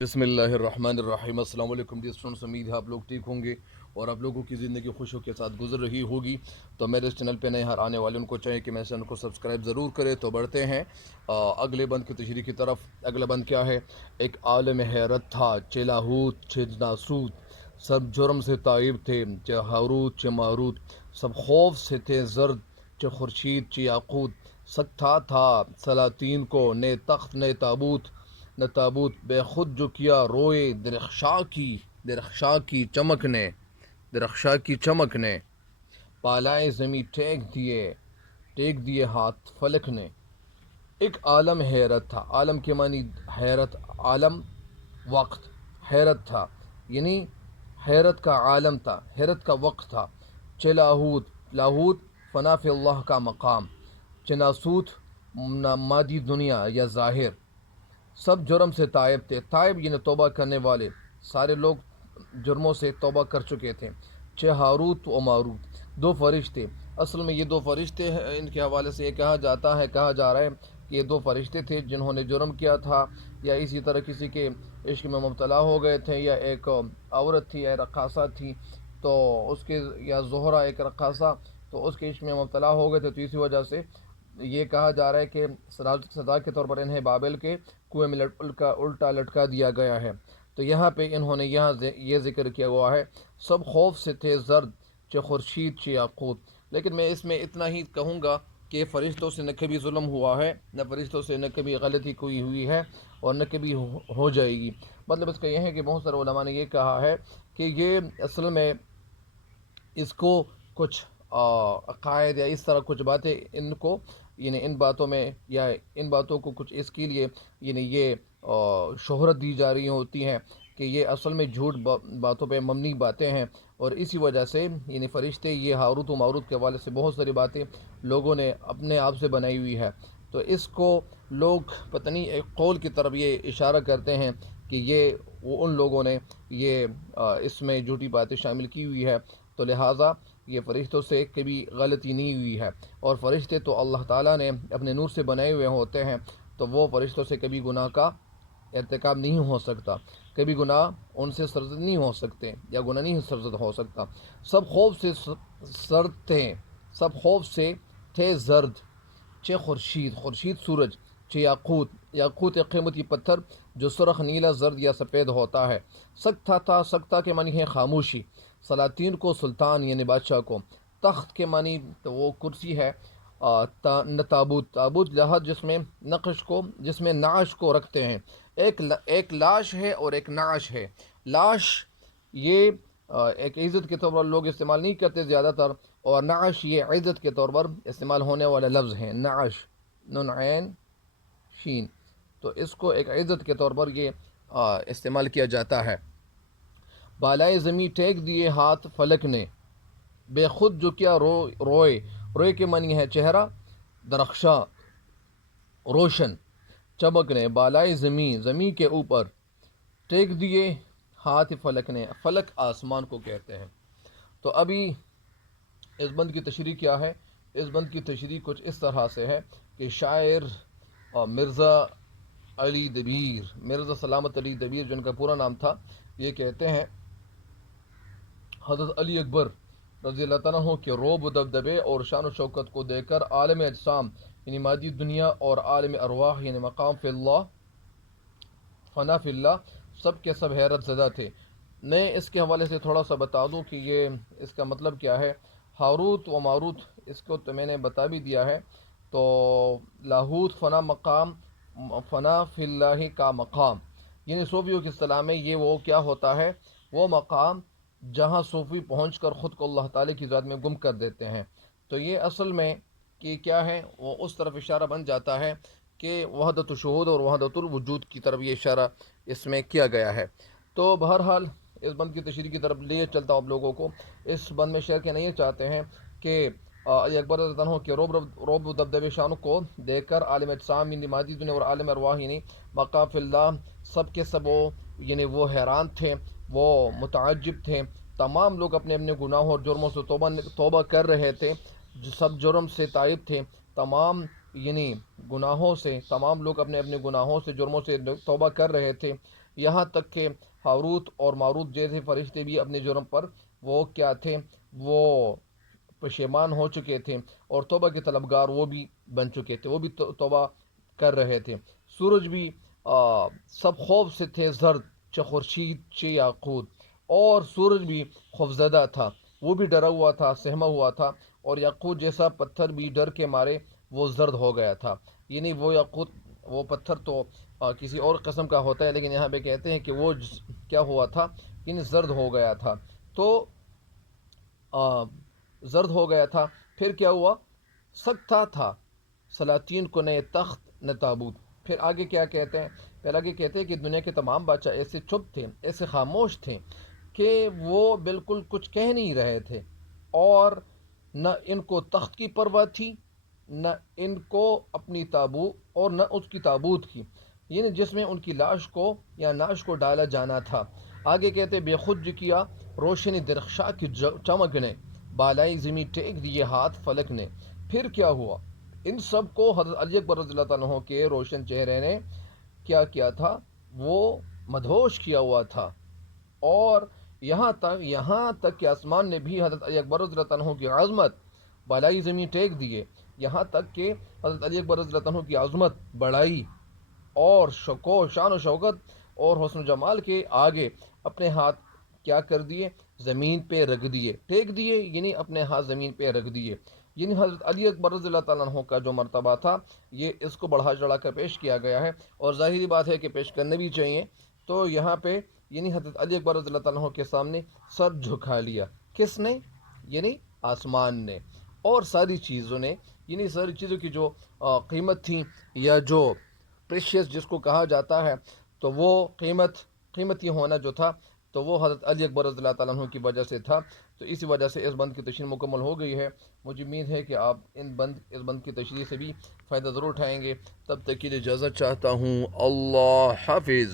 بسم اللہ الرحمن الرحیم۔ السلام علیکم ڈیئر اسٹوڈنٹس، امید ہے آپ لوگ ٹھیک ہوں گے اور آپ لوگوں کی زندگی خوشیوں کے ساتھ گزر رہی ہوگی۔ تو میرے اس چینل پہ نئے ہر آنے والے ان کو چاہیے کہ میں چینل کو سبسکرائب ضرور کرے۔ تو بڑھتے ہیں اگلے بند کی تشریح کی طرف۔ اگلا بند کیا ہے؟ ایک عالم حیرت تھا، چہ لاہوت چہ ناسوت، سب جرم سے تائب تھے، چہ ہاروت چہ ماروت، سب خوف سے تھے زرد، چہ خورشید چہ یاقوت، سکھتا تھا سلاطین کو نئے تخت نئے تابوت، نہ تابوت بے خود جو کیا روئے درخشاں کی چمک نے، درخشاں کی چمک نے، پالائے زمیں ٹیک دیے ہاتھ فلک نے۔ ایک عالم حیرت تھا، عالم کے معنی حیرت، عالم وقت، حیرت تھا یعنی حیرت کا عالم تھا، حیرت کا وقت تھا۔ چہ لاہوت، لاہوت فنا فی اللہ کا مقام، چہ ناسوت مادی دنیا یا ظاہر، سب جرم سے تائب تھے، تائب یعنی توبہ کرنے والے، سارے لوگ جرموں سے توبہ کر چکے تھے۔ چہ ہاروت و ماروت، دو فرشتے، اصل میں یہ دو فرشتے ہیں، ان کے حوالے سے یہ کہا جا رہا ہے کہ یہ دو فرشتے تھے جنہوں نے جرم کیا تھا، یا اسی طرح کسی کے عشق میں مبتلا ہو گئے تھے، یا ایک عورت تھی یا رقاصہ تھی تو اس کے، یا زہرہ ایک رقاصہ، تو اس کے عشق میں مبتلا ہو گئے تھے، تو اسی وجہ سے یہ کہا جا رہا ہے کہ سزا کے طور پر انہیں بابل کے کنویں میں الٹا لٹکا دیا گیا ہے۔ تو یہاں پہ انہوں نے یہ ذکر کیا ہوا ہے، سب خوف سے تھے زرد، چہ خورشید چہ یاقوت۔ لیکن میں اس میں اتنا ہی کہوں گا کہ فرشتوں سے نہ کبھی ظلم ہوا ہے، نہ فرشتوں سے نہ کبھی غلطی کوئی ہوئی ہے، اور نہ کبھی ہو جائے گی۔ مطلب اس کا یہ ہے کہ بہت سارے علماء نے یہ کہا ہے کہ یہ اصل میں اس کو کچھ عقائد یا اس طرح کچھ باتیں ان کو، یعنی ان باتوں میں، یا ان باتوں کو کچھ اس کے لیے، یعنی یہ شہرت دی جا رہی ہوتی ہیں کہ یہ اصل میں جھوٹ باتوں پہ مبنی باتیں ہیں، اور اسی وجہ سے یعنی فرشتے یہ ہاروت و ماروت کے حوالے سے بہت ساری باتیں لوگوں نے اپنے آپ سے بنائی ہوئی ہے۔ تو اس کو لوگ پتہ نہیں ایک قول کی طرف یہ اشارہ کرتے ہیں کہ یہ وہ ان لوگوں نے یہ اس میں جھوٹی باتیں شامل کی ہوئی ہے، تو لہٰذا یہ فرشتوں سے کبھی غلطی نہیں ہوئی ہے، اور فرشتے تو اللہ تعالیٰ نے اپنے نور سے بنائے ہوئے ہوتے ہیں، تو وہ فرشتوں سے کبھی گناہ کا ارتکاب نہیں ہو سکتا، کبھی گناہ ان سے سرزد نہیں ہو سکتے، یا گناہ نہیں سرزد ہو سکتا۔ سب خوف سے سرد تھے، سب خوف سے تھے زرد، چہ خورشید، خورشید سورج، چہ یاقوت، یاقوت ایک قیمتی پتھر جو سرخ، نیلا، زرد یا سفید ہوتا ہے۔ سکتا تھا، سکتا کے معنی ہے خاموشی، سلاطین کو، سلطان یعنی بادشاہ کو، تخت کے معنی تو وہ کرسی ہے، نہ تابوت، تابوت لحاظ جس میں نعش کو رکھتے ہیں، ایک لاش ہے اور ایک نعش ہے۔ لاش یہ ایک عزت کے طور پر لوگ استعمال نہیں کرتے زیادہ تر، اور نعش یہ عزت کے طور پر استعمال ہونے والا لفظ ہے، نعش، نون عین شین، تو اس کو ایک عزت کے طور پر یہ استعمال کیا جاتا ہے۔ بالائے زمیں ٹیک دیے ہاتھ فلک نے، بے خود جو کیا روئے کے معنی ہے چہرہ، درخشاں، روشن، چمکنے، بالائے زمیں کے اوپر، ٹیک دیے ہاتھ فلک نے، فلک آسمان کو کہتے ہیں۔ تو ابھی اس بند کی تشریح کیا ہے؟ اس بند کی تشریح کچھ اس طرح سے ہے کہ شاعر مرزا علی دبیر، مرزا سلامت علی دبیر جن کا پورا نام تھا، یہ کہتے ہیں حضرت علی اکبر رضی اللہ تعالیٰ عنہ کے روب و دبدبے اور شان و شوکت کو دیکھ کر عالم اجسام یعنی مادی دنیا اور عالم ارواح یعنی مقام فی اللہ، فنا فی اللہ، سب کے سب حیرت زدہ تھے۔ میں اس کے حوالے سے تھوڑا سا بتا دوں کہ یہ اس کا مطلب کیا ہے۔ ہاروت و ماروت اس کو تو میں نے بتا بھی دیا ہے۔ تو لاہوت فنا مقام، فنا فی اللہ کا مقام، یعنی صوفیوں کی اصطلاح میں یہ وہ کیا ہوتا ہے، وہ مقام جہاں صوفی پہنچ کر خود کو اللہ تعالیٰ کی ذات میں گم کر دیتے ہیں۔ تو یہ اصل میں کہ کیا ہے، وہ اس طرف اشارہ بن جاتا ہے کہ وحدت الشہود اور وحدت الوجود کی طرف یہ اشارہ اس میں کیا گیا ہے۔ تو بہرحال اس بند کی تشریح کی طرف لیے چلتا ہوں آپ لوگوں کو۔ اس بند میں شیئر کہنا یہ چاہتے ہیں کہ علی اکبر رضی اللہ عنہ کے روب و دبدبے شان کو دیکھ کر عالم اجسام یعنی مادی دنیا اور عالم ارواح یعنی مقام فی اللہ، سب کے سب یعنی وہ حیران تھے، وہ متعجب تھے، تمام لوگ اپنے اپنے گناہوں اور جرموں سے توبہ کر رہے تھے، سب جرم سے تائب تھے، تمام یعنی گناہوں سے، تمام لوگ اپنے اپنے گناہوں سے، جرموں سے توبہ کر رہے تھے۔ یہاں تک کہ ہاروت اور ماروت جیسے فرشتے بھی اپنے جرم پر وہ کیا تھے، وہ پشیمان ہو چکے تھے، اور توبہ کے طلبگار وہ بھی بن چکے تھے، وہ بھی توبہ کر رہے تھے۔ سورج بھی سب خوف سے تھے، زرد چہ خورشید چہ یاقوت، اور سورج بھی خوفزدہ تھا، وہ بھی ڈرا ہوا تھا، سہما ہوا تھا، اور یاقوت جیسا پتھر بھی ڈر کے مارے وہ زرد ہو گیا تھا۔ یعنی وہ یاقوت، وہ پتھر تو کسی اور قسم کا ہوتا ہے، لیکن یہاں پہ کہتے ہیں کہ وہ کیا ہوا تھا، یعنی زرد ہو گیا تھا۔ تو زرد ہو گیا تھا، پھر کیا ہوا، سکتا تھا سلاطین کو نئے تخت نہ تابوت۔ پھر آگے کیا کہتے ہیں، پھر آگے کہتے ہیں کہ دنیا کے تمام بادشاہ ایسے چپ تھے، ایسے خاموش تھے کہ وہ بالکل کچھ کہہ نہیں رہے تھے، اور نہ ان کو تخت کی پرواہ تھی، نہ ان کو اپنی تابوت اور نہ اس کی تابوت کی، یعنی جس میں ان کی لاش کو یا ناش کو ڈالا جانا تھا۔ آگے کہتے بے خود جو کیا روشنی درخشاں کی چمک نے، بالائی زمیں ٹیک دیے ہاتھ فلک نے۔ پھر کیا ہوا، ان سب کو حضرت علی اکبر رضی اللہ تعالیٰ عنہ کے روشن چہرے نے کیا تھا، وہ مدہوش کیا ہوا تھا، اور یہاں تک کہ آسمان نے بھی حضرت علی اکبر رضی اللہ عنہ کی عظمت بالائی زمین ٹیک دیے، یہاں تک کہ حضرت علی اکبر رضی اللہ عنہ کی عظمت بڑائی اور شان و شوکت اور حسن و جمال کے آگے اپنے ہاتھ کیا کر دیے، زمین پہ رکھ دیے، ٹیک دیے، یعنی اپنے ہاتھ زمین پہ رکھ دیے۔ یعنی حضرت علی اکبر رضی اللہ تعالیٰ عنہ کا جو مرتبہ تھا، یہ اس کو بڑھا چڑھا کر پیش کیا گیا ہے، اور ظاہری بات ہے کہ پیش کرنے بھی چاہیے۔ تو یہاں پہ یعنی حضرت علی اکبر رضی اللہ تعالیٰ عنہ کے سامنے سر جھکا لیا، کس نے، یعنی آسمان نے، اور ساری چیزوں نے، یعنی ساری چیزوں کی جو قیمت تھی، یا جو پریشیس جس کو کہا جاتا ہے، تو وہ قیمتی ہونا جو تھا، تو وہ حضرت علی اکبر رضی اللہ تعالیٰ عنہ کی وجہ سے تھا۔ تو اسی وجہ سے اس بند کی تشریح مکمل ہو گئی ہے۔ مجھے امید ہے کہ آپ اس بند کی تشریح سے بھی فائدہ ضرور اٹھائیں گے۔ تب تک کے لیے اجازت چاہتا ہوں، اللہ حافظ۔